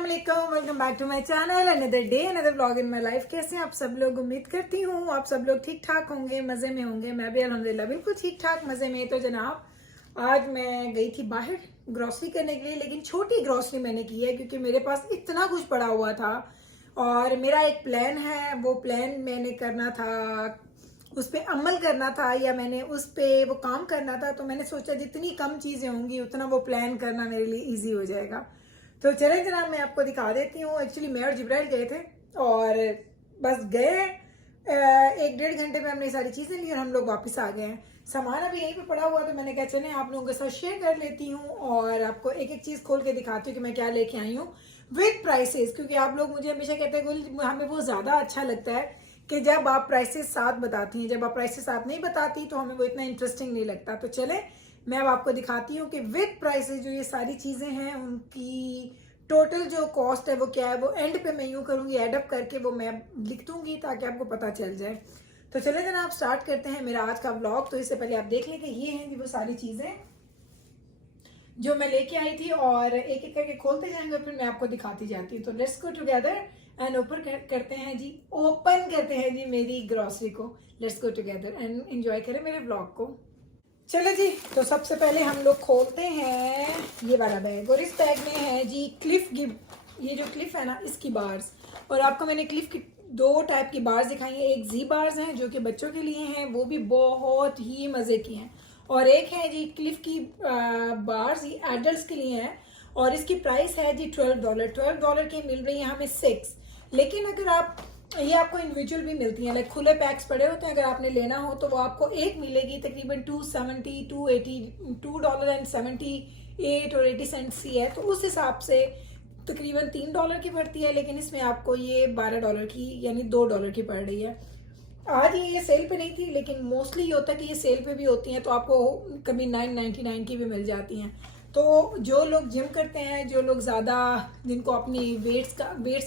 अस्सलाम वालेकुम, welcome back to my channel. Another day another vlog in my life. कैसे हैं आप सब लोग? उम्मीद करती हूँ आप सब लोग ठीक ठाक होंगे, मज़े में होंगे। मैं भी अल्हम्दुलिल्लाह बिल्कुल ठीक ठाक मज़े में। तो जनाब आज मैं गई थी बाहर ग्रॉसरी करने के लिए, लेकिन छोटी ग्रॉसरी मैंने की है क्योंकि मेरे पास इतना कुछ पड़ा हुआ था और मेरा एक प्लान है। वो प्लान मैंने करना था, उस पर अमल करना था या मैंने उस पर वो काम करना था। तो मैंने सोचा जितनी कम चीज़ें होंगी उतना वो प्लान करना मेरे लिए ईजी हो जाएगा। तो चलें जनाब, मैं आपको दिखा देती हूँ। एक्चुअली मैं और जिब्राइल गए थे और बस गए 1-1.5 घंटे में हमने सारी चीज़ें ली और हम लोग वापस आ गए हैं। सामान अभी यहीं पे पड़ा हुआ, तो मैंने कहा चलें आप लोगों के साथ शेयर कर लेती हूँ और आपको एक एक चीज़ खोल के दिखाती हूँ कि मैं क्या लेके आई हूँ विद प्राइसेस। क्योंकि आप लोग मुझे हमेशा कहते हैं गुल, हमें वो ज़्यादा अच्छा लगता है कि जब आप प्राइसेस साथ बताती हैं। जब आप प्राइसेस साथ नहीं बताती तो हमें वो इतना इंटरेस्टिंग नहीं लगता। तो चले मैं अब आपको दिखाती हूँ कि विद प्राइसेस जो ये सारी चीज़ें हैं उनकी टोटल जो कॉस्ट है वो क्या है। वो एंड पे मैं यूँ करूँगी, एडअप करके वो मैं लिख दूँगी ताकि आपको पता चल जाए। तो चले जनाब आप स्टार्ट करते हैं मेरा आज का ब्लॉग। तो इससे पहले आप देख लें कि ये हैं वो सारी चीज़ें जो मैं लेके आई थी और एक एक करके खोलते जाएंगे, फिर मैं आपको दिखाती जाती हूँ। तो लेट्स गो टुगेदर एंड करते हैं जी, ओपन करते हैं जी मेरी ग्रॉसरी को। Let's go together and enjoy करें मेरे ब्लॉग को। चलो जी, तो सबसे पहले हम लोग खोलते हैं ये वाला बैग और इस बैग में है जी क्लिफ गिव। ये जो क्लिफ है ना, इसकी बार्स। और आपको मैंने क्लिफ की 2 टाइप की बार्स दिखाई हैं। एक जी बार्स हैं जो कि बच्चों के लिए हैं, वो भी बहुत ही मज़े की हैं। और एक है जी क्लिफ की बार्स, ये एडल्ट के लिए हैं और इसकी प्राइस है जी $12 की मिल रही है हमें 6। लेकिन अगर आप ये आपको इंडिविजुअल भी मिलती हैं, लाइक खुले पैक्स पड़े होते हैं। अगर आपने लेना हो तो वो आपको एक मिलेगी तकरीबन $2.78 और 80 सेंट्स की है। तो उस हिसाब से तकरीबन $3 की पड़ती है, लेकिन इसमें आपको ये $12 की यानी $2 की पड़ रही है। आज ये सेल पे नहीं थी, लेकिन मोस्टली ये होता है कि ये सेल पे भी होती हैं तो आपको कभी 9.99 की भी मिल जाती हैं। तो जो लोग जिम करते हैं, जो लोग ज़्यादा जिनको अपनी वेट्स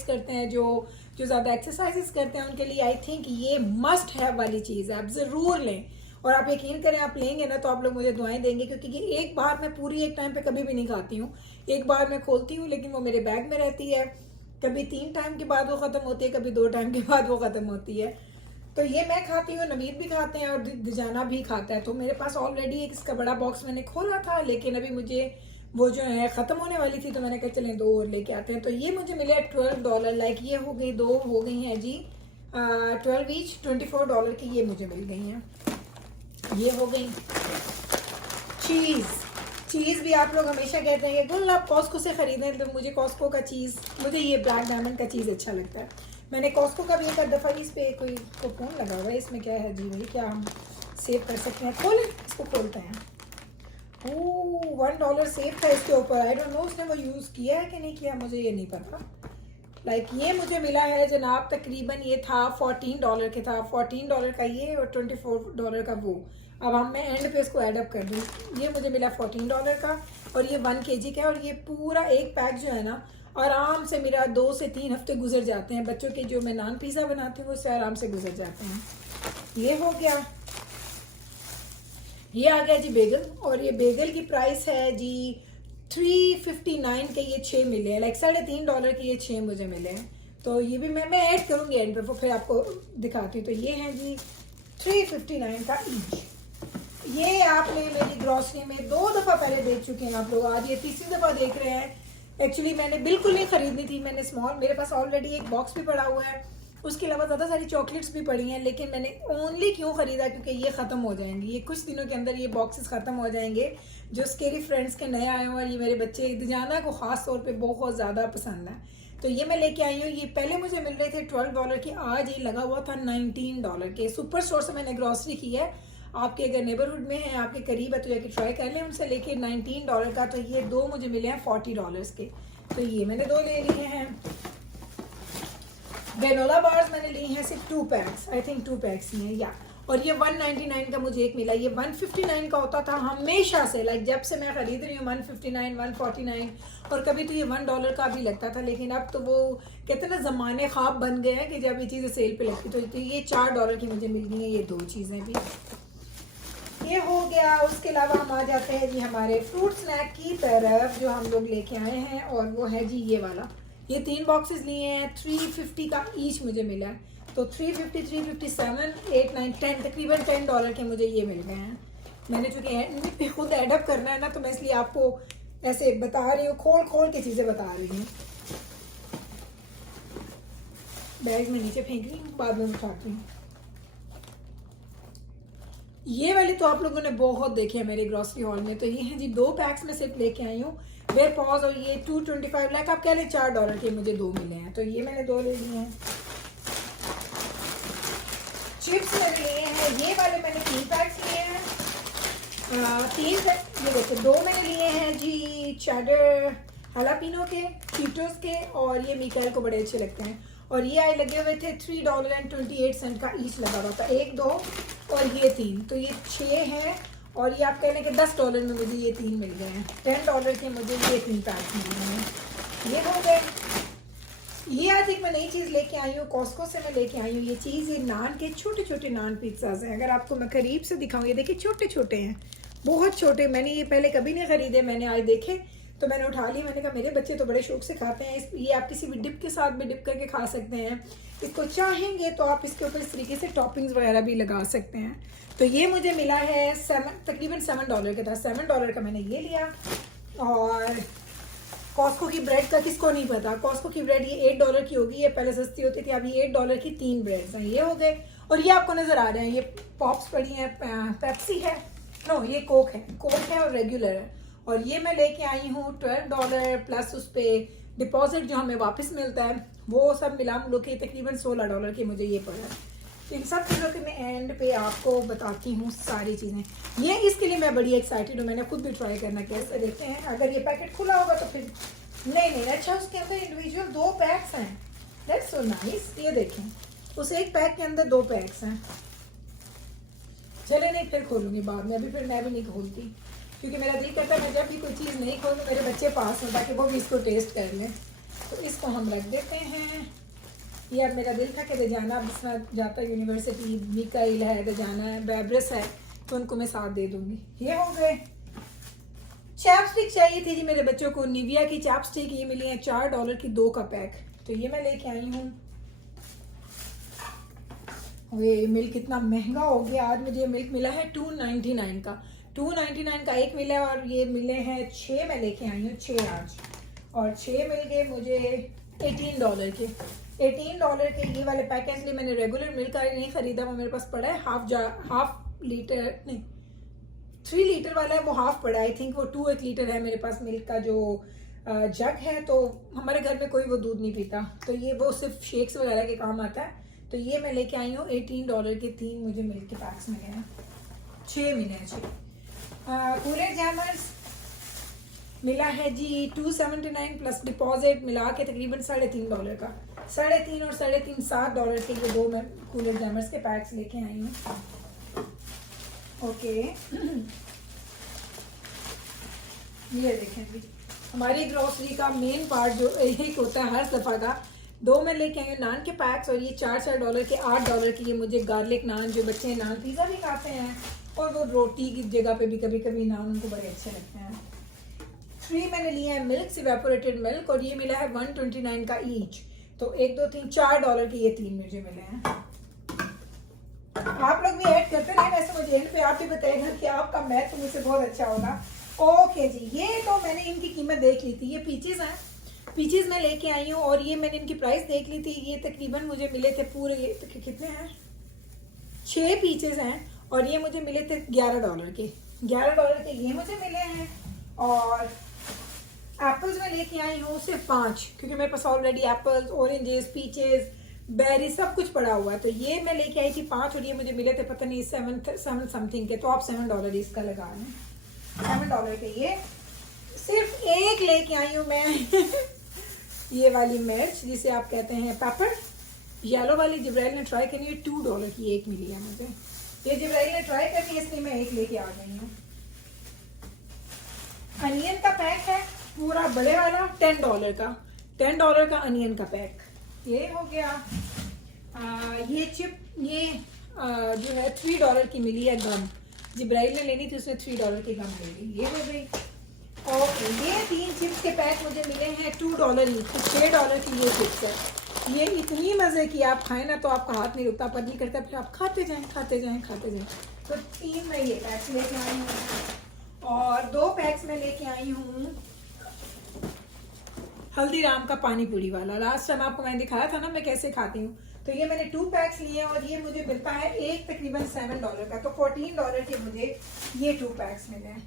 करते हैं, जो ज़्यादा एक्सरसाइजेस करते हैं, उनके लिए आई थिंक ये मस्ट हैव वाली चीज़ है। आप ज़रूर लें और आप यकीन करें आप लेंगे ना तो आप लोग मुझे दुआएं देंगे, क्योंकि ये एक बार मैं पूरी एक टाइम पे कभी भी नहीं खाती हूँ। एक बार मैं खोलती हूँ लेकिन वो मेरे बैग में रहती है। कभी 3 टाइम के बाद वो ख़त्म होती है, कभी 2 टाइम के बाद वो ख़त्म होती है। तो ये मैं खाती हूँ, नवीद भी खाते हैं और दिजाना भी खाता है। तो मेरे पास ऑलरेडी एक इसका बड़ा बॉक्स मैंने खोला था, लेकिन अभी मुझे वो जो है ख़त्म होने वाली थी तो मैंने कहा चलें 2 और लेके आते हैं। तो ये मुझे मिले $12, लाइक ये हो गई 2 हो गई हैं जी 12 ईच $24 की ये मुझे मिल गई हैं। ये हो गई चीज़ भी आप लोग हमेशा कहते हैं कि गुल आप कॉस्को से ख़रीदें, तो मुझे कॉस्को का चीज़, मुझे ये ब्लैक डायमंड का चीज़ अच्छा लगता है। मैंने कॉस्को का भी एक दफ़ा, इस पे कोई कूपन लगा हुआ है। इसमें क्या है जी भाई, क्या हम सेव कर सकते हैं? खोलें, इसको खोलते हैं। $1 सेव था इसके ऊपर। आई डोंट नो उसने वो यूज़ किया है कि नहीं किया, मुझे ये नहीं पता। लाइक ये मुझे मिला है जनाब, तकरीबन ये था $14 के था। $14 का ये और $24 का वो। अब हम मैं एंड पे इसको एडअप कर दूँ। ये मुझे मिला $14 का और ये 1 kg का है। और ये पूरा एक पैक जो है ना, आराम से मेरा 2 से 3 हफ्ते गुजर जाते हैं। बच्चों के जो मैं नान पिज़्ज़ा बनाती हूँ उससे आराम से गुजर जाते हैं। ये हो गया। ये आ गया जी बेगल, और ये बेगल की प्राइस है जी $3.59 के। ये 6 मिले हैं, लाइक $3.5 के ये 6 मुझे मिले हैं। तो ये भी मैं ऐड करूँगी एंड पे, फिर आपको दिखाती हूँ। तो ये है जी $3.59 का ईच। ये आपने मेरी ग्रॉसरी में 2 दफ़ा पहले देख चुके हैं आप लोग, आज ये तीसरी दफ़ा देख रहे हैं। एक्चुअली मैंने बिल्कुल नहीं ख़रीदनी थी, मैंने स्मॉल, मेरे पास ऑलरेडी एक बॉक्स भी पड़ा हुआ है, उसके अलावा ज़्यादा सारी चॉकलेट्स भी पड़ी हैं। लेकिन मैंने ओनली क्यों ख़रीदा, क्योंकि ये ख़त्म हो जाएंगी, ये कुछ दिनों के अंदर ये बॉक्सेस ख़त्म हो जाएंगे जो स्केरी फ्रेंड्स के नए आए हुए हैं। ये मेरे बच्चे दिजाना को ख़ास तौर पे बहुत ज़्यादा पसंद है, तो ये मैं लेके आई हूँ। ये पहले मुझे मिल रहे थे $12 की, आज ये लगा हुआ था $19 के। सुपर स्टोर से मैंने ग्रॉसरी की है। आपके अगर नेबरहुड में है, आपके करीब है, तो जाके ट्राई कर लें उनसे। लेके $19 का, तो ये 2 मुझे मिले हैं $40 के। तो ये मैंने 2 ले लिए हैं। ग्रेनोला बार्स मैंने ली हैं सिर्फ 2 पैक्स, आई थिंक 2 पैक्स ही हैं या। और ये 199 का मुझे एक मिला। ये 159 का होता था हमेशा से, लाइक जब से मैं खरीद रही हूँ 159, 149, और कभी तो ये $1 का भी लगता था। लेकिन अब तो वो कहते हैं ना ज़माने ख्वाब बन गए हैं कि जब ये चीज़ें सेल पे लगती तो ये $4 की मुझे मिल गई हैं ये 2 चीज़ें भी। ये हो गया। उसके अलावा हम आ जाते हैं जी हमारे फ्रूट स्नैक की तरफ जो हम लोग लेके आए हैं, और वो है जी ये वाला। ये 3 बॉक्सेस लिए हैं, 350 का ईच मुझे मिला है। तो 350, 357, 8, 9, 10, तकरीबन $10 के मुझे ये मिल गए हैं। मैंने चूँकि खुद एडअप करना है ना, तो मैं इसलिए आपको ऐसे बता रही हूँ, खोल खोल के चीज़ें बता रही हूँ। बैग में नीचे फेंक रही हूँ, बाद में उठाती हूँ। ये वाली तो आप लोगों ने बहुत देखे हैं मेरे ग्रॉसरी हॉल में। तो ये हैं जी 2 पैक्स में सिर्फ लेके आई हूँ, वेयर पॉज, और ये 225 लाइक आप कह लें $4 के मुझे 2 मिले हैं। तो ये मैंने 2 ले लिए हैं। चिप्स मैंने लिए हैं, ये वाले मैंने 3 पैक्स लिए हैं। 3 पैक ये देखो, 2 मैंने लिए हैं जी चेडर हालापिनो के, चीटोस के, और ये मिकाइल को बड़े अच्छे लगते हैं। और ये आए लगे हुए थे $3.28 का ईच लगा हुआ था, 1, 2 और ये 3, तो ये 6 हैं। और ये आप कह लें कि $10 में मुझे ये 3 मिल गए हैं। $10 के मुझे ये 3 पैक्स मिल गए हैं। ये हो गए। ये आज एक मैं नई चीज़ लेके आई हूँ, कॉस्को से मैं लेके आई हूँ ये चीज़। ये नान के छोटे छोटे नान पिज्ज़ाज हैं। अगर आपको मैं करीब से दिखाऊँ, ये देखिए छोटे छोटे हैं, बहुत छोटे। मैंने ये पहले कभी नहीं ख़रीदे, मैंने आज देखे तो मैंने उठा ली। मैंने कहा मेरे बच्चे तो बड़े शौक से खाते हैं। ये आप किसी भी डिप के साथ भी डिप करके खा सकते हैं। इसको चाहेंगे तो आप इसके ऊपर इस तरीके से टॉपिंग्स वगैरह भी लगा सकते हैं। तो ये मुझे मिला है तकरीबन $7 का था। $7 का मैंने ये लिया। और कॉस्को की ब्रेड का किसको नहीं पता, कॉस्को की ब्रेड ये $8 की होगी। ये पहले सस्ती होती थी, अब ये $8 की 3 ब्रेड्स हैं। ये हो गए। और ये आपको नज़र आ रहे हैं, ये पॉप्स पड़ी हैं, पेप्सी है, नो ये कोक है और रेगुलर है। और ये मैं लेके आई हूँ $12 प्लस उस पर डिपॉजिट जो हमें वापस मिलता है, वो सब मिला मिलो के तकरीबन $16 की मुझे ये पड़ा है। तो इन सब चीज़ों के मैं एंड पे आपको बताती हूँ सारी चीज़ें। ये इसके लिए मैं बड़ी एक्साइटेड हूँ, मैंने खुद भी ट्राई करना कैसे देखते हैं। अगर ये पैकेट खुला होगा तो फिर नहीं, अच्छा उसके अंदर इंडिविजुअल 2 पैक्स हैं। That's so nice. ये देखें, उस एक पैक के अंदर 2 पैक्स हैं। चले नहीं, फिर खोलूँगी बाद में, अभी फिर मैं भी नहीं खोलती, क्योंकि मेरा दिल करता है मैं जब भी कोई चीज़ नहीं खोलूँ मेरे बच्चे पास हों ताकि वो भी इसको टेस्ट कर लें। तो इसको हम रख देते हैं। ये अब मेरा दिल था कि दजाना जिसमें जाता यूनिवर्सिटी, मिकाइल है, दजाना है, बैब्रस है, तो उनको मैं साथ दे दूँगी। ये हो गए। चैपस्टिक चाहिए थी जी मेरे बच्चों को, निविया की चैपस्टिक ये मिली है $4 की 2 का पैक। तो ये मैं लेके आई हूँ। ये मिल्क कितना महंगा हो गया। आज मुझे मिल्क मिला है $2.99 का, $2.99 का एक मिला है। और ये मिले हैं 6, मैं लेके आई हूँ 6 आज, और 6 मिल गए मुझे $18 के। $18 के ये वाले पैकेज लिए मैंने रेगुलर मिल्क नहीं खरीदा, वो मेरे पास पड़ा है हाफ लीटर नहीं 3 लीटर वाला है, वो हाफ पड़ा है। आई थिंक वो 1 लीटर है मेरे पास मिल्क का जो जग है। तो हमारे घर में कोई वो दूध नहीं पीता, तो ये वो सिर्फ शेक्स वगैरह के काम आता है। तो ये मैं लेके आई हूँ $18 के 3 मुझे मिल्क के पैक्स मिले हैं, 6 मिले हैं 6। कूलर जैमर्स मिला है जी $2.79 प्लस डिपॉजिट मिला के तकरीबन $3.5 का, 3.5 और 3.5 $7 के ये 2 मैं कूलर जैमर्स के पैक्स लेके आई हूँ। ओके ये देखें जी, हमारी ग्रोसरी का मेन पार्ट जो एक होता है हर दफ़ा का। 2 मैं लेके आई हूँ नान के पैक्स, और ये $4 के $8 के ये मुझे गार्लिक नान, जो बच्चे नान पिज़्ज़ा भी खाते हैं और वो रोटी की जगह पे भी कभी कभी नान उनको बड़े अच्छे लगते हैं। 3 मैंने लिए हैं मिल्क, इवेपोरेटेड मिल्क, और ये मिला है $1.29 का ईच। तो 1, 2, 3 $4 के ये 3 मुझे मिले हैं। आप लोग भी ऐड करते रहे, वैसे मुझे एंड पे आप ही बताएगा कि आपका मैथ तो मुझसे बहुत अच्छा होगा। ओके जी, ये तो मैंने इनकी कीमत देख ली थी। ये पीचेस हैं, पीचेस मैं लेके आई हूँ, और ये मैंने इनकी प्राइस देख ली थी। ये तकरीबन मुझे मिले थे पूरे, ये तो कितने हैं, 6 पीचेस हैं, और ये मुझे मिले थे $11 के। $11 के ये मुझे मिले हैं। और एप्पल्स मैं लेके आई हूँ सिर्फ 5, क्योंकि मेरे पास already apples, oranges, peaches, berry सब कुछ पड़ा हुआ है। तो ये मैं लेके आई थी 5, और ये मुझे मिले थे पता नहीं 7 समथिंग के। तो आप $7 इसका लगा लें, $7 के। ये सिर्फ एक लेके आई हूँ मैं ये वाली मिर्च जिसे आप कहते हैं पेपर, येलो वाली जिब्राइल ने ट्राई करी है, $2 की एक मिली है मुझे। ये जिब्राइल ने ट्राई करी है, इसलिए मैं एक लेके आ गई हूँ। अनियन का पैक है पूरा बड़े वाला, $10 का, $10 का अनियन का पैक। ये हो गया। ये चिप, ये जो है $3 की मिली है गम, जिब्राइल ने लेनी थी, उसने $3 की गम ले ली। ये हो गई। ओके, ये 3 चिप्स के पैक मुझे मिले हैं $2 ईच, तो $6 की ये चिप्स है। ये इतनी मज़े की आप खाएं ना तो आपका हाथ नहीं रुकता, पर नहीं करता, फिर आप खाते जाएं खाते जाएं खाते जाएं। तो 3 मैं ये पैक्स लेके आई हूँ और 2 पैक्स मैं लेके आई हूँ हल्दीराम का पानी पूरी वाला। लास्ट टाइम आपको मैंने दिखाया था ना मैं कैसे खाती हूँ। तो ये मैंने 2 पैक्स लिए हैं और ये मुझे मिलता है एक तकरीबन $7 का, तो $14 के मुझे ये 2 पैक्स मिले हैं।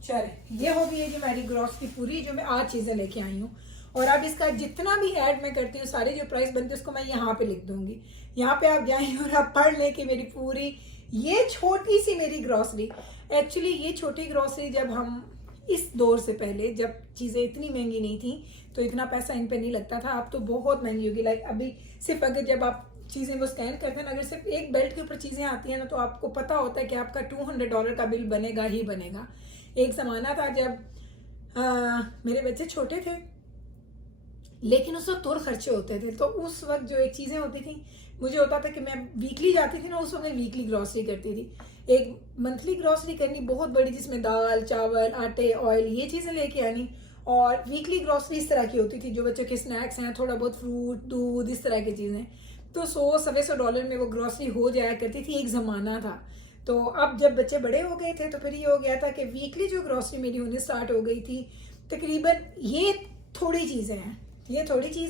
चले, ये हो गई है जो मेरी ग्रॉसरी पूरी, जो मैं आज चीज़ें लेके आई हूँ। और अब इसका जितना भी ऐड मैं करती हूँ, सारे जो प्राइस बनते हैं उसको मैं यहाँ पे लिख दूंगी। यहाँ पे आप जाएं और आप पढ़ लें कि मेरी पूरी ये छोटी सी मेरी ग्रॉसरी, एक्चुअली ये छोटी ग्रॉसरी जब हम इस दौर से पहले जब चीज़ें इतनी महंगी नहीं थी तो इतना पैसा इन पे नहीं लगता था। अब तो बहुत महंगी होगी। लाइक अभी सिर्फ अगर जब आप चीज़ें वो स्कैन करते हैं ना, अगर सिर्फ एक बेल्ट के ऊपर चीज़ें आती हैं ना, तो आपको पता होता है कि आपका $200 का बिल बनेगा ही बनेगा। एक ज़माना था जब मेरे बच्चे छोटे थे, लेकिन उस वक्त और खर्चे होते थे। तो उस वक्त जो एक चीज़ें होती थी, मुझे होता था कि मैं वीकली जाती थी ना, उस वक्त मैं वीकली ग्रॉसरी करती थी। एक मंथली ग्रॉसरी करनी बहुत बड़ी, जिसमें दाल चावल आटे ऑयल ये चीज़ें लेके आनी, और वीकली ग्रॉसरी इस तरह की होती थी जो बच्चों के स्नैक्स हैं, थोड़ा बहुत फ्रूट दूध इस तरह की चीज़ें। तो $100-125 में वो ग्रॉसरी हो जाया करती थी, एक ज़माना था। तो अब जब बच्चे बड़े हो गए थे तो फिर ये हो गया था कि वीकली जो ग्रॉसरी मेरी होनी स्टार्ट हो गई थी। तकरीबन ये थोड़ी चीज़ें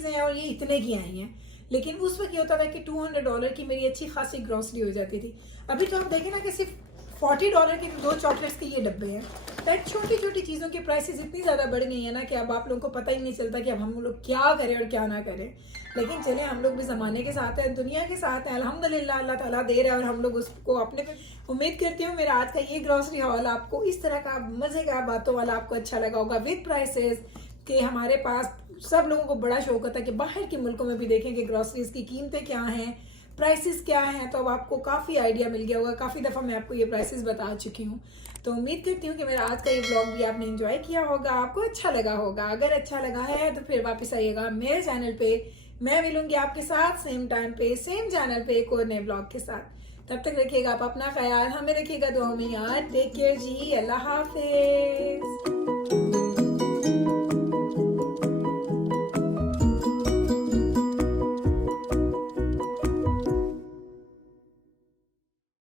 हैं और ये इतने की आई हैं। लेकिन उस वक्त ये होता था कि $200 की मेरी अच्छी खासी ग्रॉसरी हो जाती थी। अभी तो आप देखें ना कि सिर्फ $40 के 2 चॉकलेट्स के ये डब्बे हैं। दैट छोटी छोटी चीज़ों की प्राइसेस इतनी ज़्यादा बढ़ गई है ना कि अब आप लोगों को पता ही नहीं चलता कि अब हम लोग क्या करें और क्या ना करें। लेकिन चले, हम लोग भी ज़माने के साथ हैं, दुनिया के साथ हैं, अल्हम्दुलिल्लाह अल्लाह ताला दे रहा है और हम लोग उसको अपने पे। उम्मीद करती हूँ मेरा आज का ये ग्रॉसरी हॉल आपको इस तरह का मज़े का बातों वाला आपको अच्छा लगा होगा, विद प्राइसेस कि हमारे पास सब लोगों को बड़ा शौक होता है कि बाहर के मुल्कों में भी देखें कि ग्रॉसरीज की कीमतें क्या हैं, प्राइसेस क्या हैं। तो अब आपको काफ़ी आइडिया मिल गया होगा। काफ़ी दफ़ा मैं आपको ये प्राइसेस बता चुकी हूँ। तो उम्मीद करती हूँ कि मेरा आज का ये ब्लॉग भी आपने एंजॉय किया होगा, आपको अच्छा लगा होगा। अगर अच्छा लगा है तो फिर वापस आइएगा मेरे चैनल पे। मैं मिलूंगी आपके साथ सेम टाइम पे सेम चैनल पे एक और नए ब्लॉग के साथ। तब तक रखिएगा आप अपना ख्याल, हमें रखिएगा दुआ में याद। टेक केयर जी, अल्लाह हाफिज।